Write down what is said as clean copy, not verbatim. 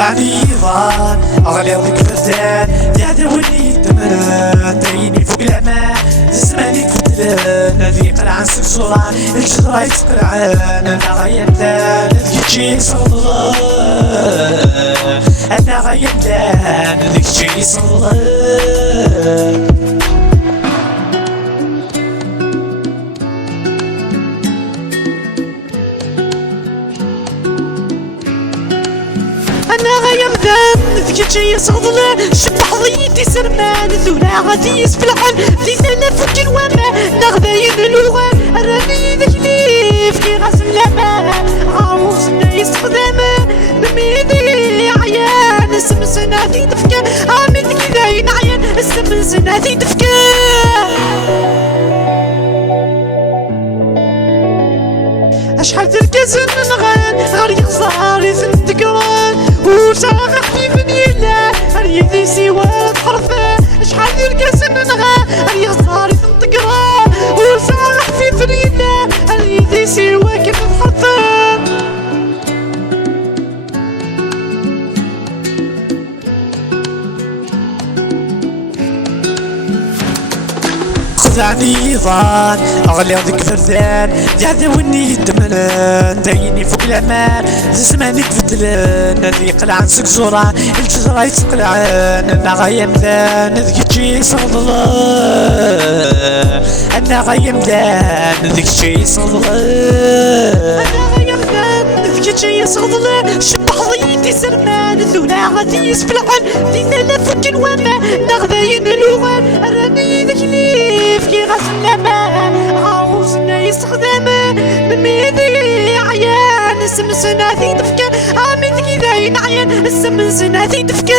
خدعني ظان أغلي ضيك فردان يا ولي الدمران دايني فوق الأمان زماني كفدلان نادي قلعان سكسوران الجدرا يتقلعان أنا غيمدان ذيك تجي صلان أنا غيمدان ذيك تجي صلان انا غيمدان ذيك تجي صغضلة شبح ضيتي سرمان ذولا غادي يسبلعن ذي سلف الكلوامة نغذاين اللغة الرمي ذاك ليف كي غاسل لما عاوزنا يستخدم بميدي عيان السمسنا ذي دفكة عامل كذا ينعيان السمسنا ذي دفكة اشحال تركزن نغان غير يخسر يزن تقران وشاغ خفيف يلا ريدي سوا حرفه اشحال تركزن نغان غير يخسر يزن تقران وشاغ خفيف يلا ريدي سوا كيف حرفه خدعني ظان أغلي ضيك فردان يا وني الدمران دايني فوق الأمان زماني كفدلان نادي قلعان سكسوران الجدرا يتقلعان أنا غيمدان ذيك تجي صلان أنا غيمدان ذيك تجي صلان ذيك تجي صغضلة شبح ضيتي سرمان ذولا غادي يسبلعن ذي سلف الكلوامة نغذاين اللغة الرمي ذاك ليف كي غاسل لما عاوزنا يستخدم بميدي عيان السمسنا ذي دفكة عامل كذا ينعيان السمسنا ذي دفكة